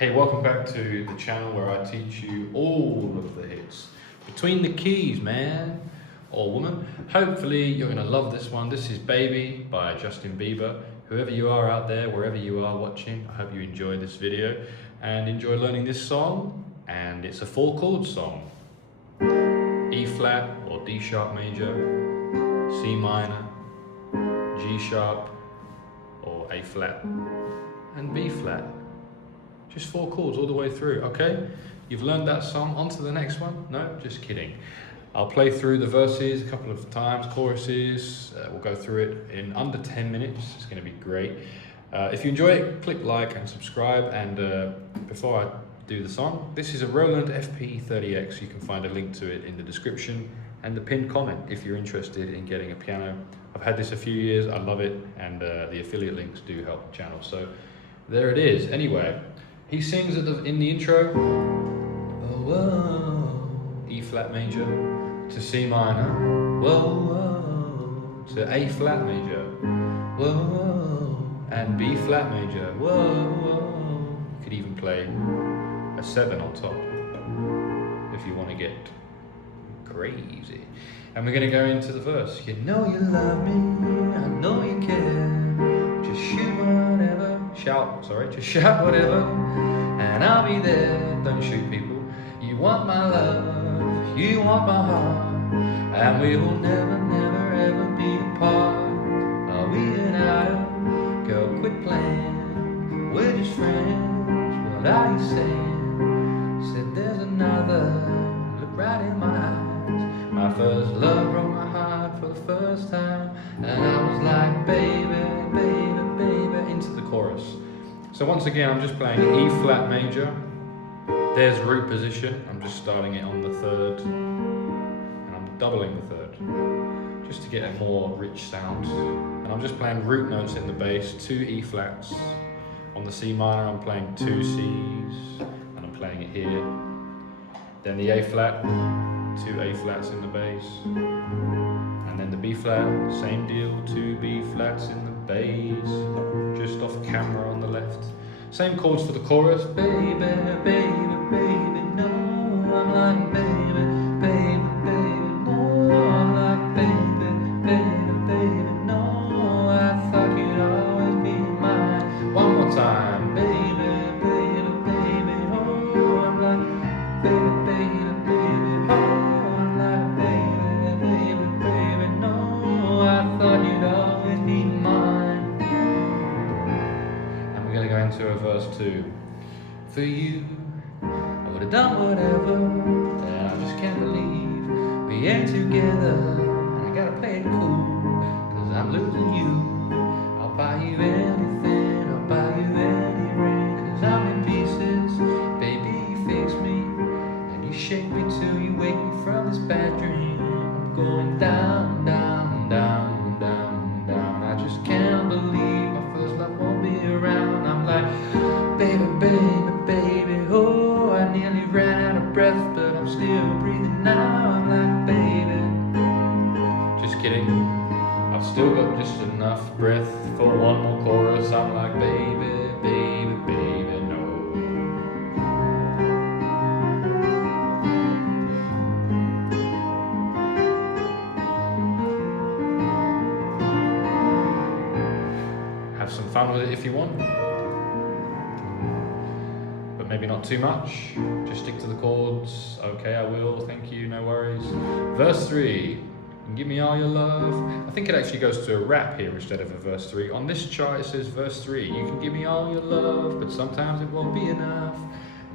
Hey, welcome back to the channel where I teach you all of the hits between the keys, man or woman. Hopefully you're gonna love this one. This is Baby by Justin Bieber. Whoever you are out there, wherever you are watching, I hope you enjoy this video and enjoy learning this song. And it's a 4-chord song. E flat or D sharp major, C minor, G sharp or A flat, and B flat. Just 4 chords all the way through, okay? You've learned that song, on to the next one? No, just kidding. I'll play through the verses a couple of times, choruses. We'll go through it in under 10 minutes. It's gonna be great. If you enjoy it, click like and subscribe. And before I do the song, this is a Roland FP-30X. You can find a link to it in the description and the pinned comment if you're interested in getting a piano. I've had this a few years, I love it, and the affiliate links do help the channel. So there it is. Anyway, he sings in the intro, oh, whoa, E flat major to C minor, whoa, whoa, to A flat major, whoa, whoa, and B flat major, whoa, whoa. You could even play a 7 on top if you want to get crazy. And we're going to go into the verse. You know you love me, I know you care, just shoot whatever. Just shout whatever, and I'll be there. Don't shoot people. You want my love, you want my heart, and we will never, never, ever be apart. Are we an item? Girl, quit playing. We're just friends. What are you saying? Said there's another. Look right in my eyes. My first love broke my heart for the first time, and I was like, baby, baby, baby, into the chorus. So once again, I'm just playing E flat major. There's root position. I'm just starting it on the 3rd, and I'm doubling the 3rd, just to get a more rich sound. And I'm just playing root notes in the bass, 2 E flats. On the C minor, I'm playing 2 Cs, and I'm playing it here. Then the A flat, 2 A flats in the bass. And then the B flat, same deal, 2 B flats in the bass, just off camera on the left. Same chords for the chorus. Baby, baby, baby, no, I'm like baby, baby, baby, no, I'm like baby, baby, baby, no, I thought you'd always be mine. One more time. Baby, baby, baby, oh, I'm like baby, baby, baby, oh, I'm like baby, baby, baby, no, I thought you'd always be mine. And we're gonna go into a verse 2. For you, I would have done whatever, and I just can't believe we ain't together. And I gotta play it cool, cause I'm losing you. I'll buy you anything, I'll buy you any ring, cause I'm in pieces. Baby, you fix me, and you shake me till you wake me from this bad dream. I'm going down, down, down, down, down. I just can't believe my first love won't be around. I'm like, baby, baby, baby, oh, I nearly ran out of breath, but I'm still breathing now. I'm like, baby, just kidding, I've still got just enough breath for one more chorus. I'm like, baby, baby, baby, no. Have some fun with it if you want, but maybe not too much. Just stick to the chords. Okay, I will, thank you, no worries. Verse 3, give me all your love. I think it actually goes to a rap here instead of a verse 3. On this chart it says verse 3, you can give me all your love, but sometimes it won't be enough.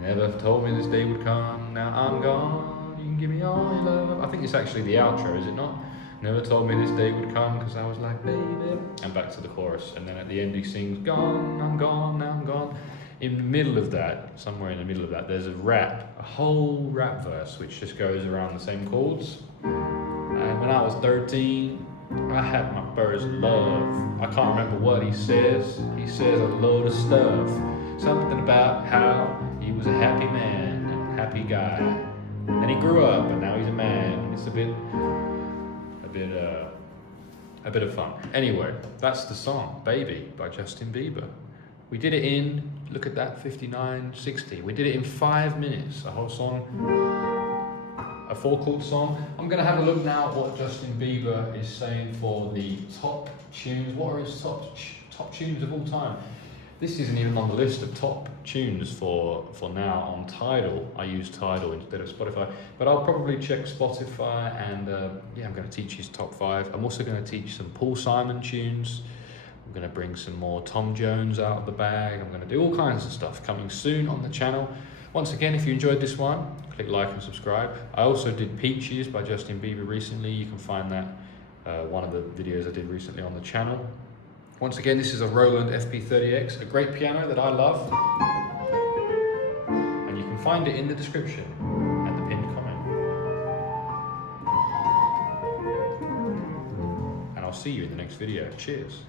Never told me this day would come, now I'm gone. You can give me all your love. I think it's actually the outro, is it not? Never told me this day would come, cause I was like, baby. And back to the chorus, and then at the end he sings, gone, I'm gone, now I'm gone. In the middle of that, somewhere in the middle of that, there's a rap, a whole rap verse, which just goes around the same chords. And when I was 13, I had my first love. I can't remember what he says. He says a load of stuff. Something about how he was a happy man and a happy guy. And he grew up, and now he's a man. It's a bit of fun. Anyway, that's the song, Baby by Justin Bieber. We did it in, look at that, 59, 60. We did it in 5 minutes, a whole song, a 4-chord song. I'm gonna have a look now at what Justin Bieber is saying for the top tunes. What are his top tunes of all time? This isn't even on the list of top tunes for now on Tidal. I use Tidal instead of Spotify, but I'll probably check Spotify and yeah, I'm going to teach his top 5. I'm also going to teach some Paul Simon tunes. I'm going to bring some more Tom Jones out of the bag. I'm going to do all kinds of stuff coming soon on the channel. Once again, if you enjoyed this one, click like and subscribe. I also did Peaches by Justin Bieber recently. You can find that one of the videos I did recently on the channel. Once again, this is a Roland FP-30X, a great piano that I love. And you can find it in the description and the pinned comment. And I'll see you in the next video. Cheers.